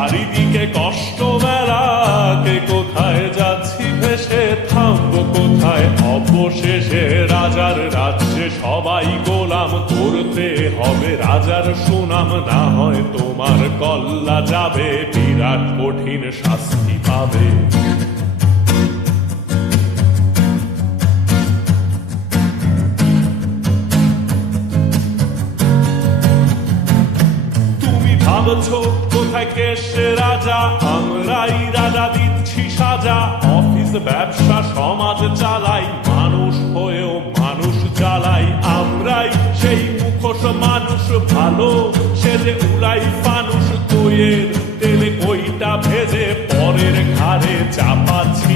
চারিদিকে কষ্ট মেলা, কে কোথায় যাচ্ছি ভেসে থামবো কোথায়? অবশেষে রাজার রাজ্যে সবাই গোলাম, করতে হবে রাজার সুনাম, না হয় তোমার কল্লা যাবে, বিরাট কঠিন শাস্তি পাবে। ভাবছো কোথায় কেসে রাজা, আমরাই রাজা দিচ্ছি সাজা। অফিস ব্যবসা সমাজ চালাই, মানুষ হয়েও মানুষ জ্বালাই। আমরাই সেই মুখোশ মানুষ ভালো, সে যে উড়াই ফানুষ। দইয়ের তেলে কইটা ভেজে পরের ঘাড়ে চাপাচ্ছি